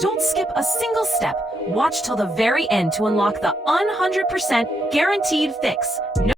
Don't skip a single step. Watch till the very end to unlock the 100% guaranteed fix. No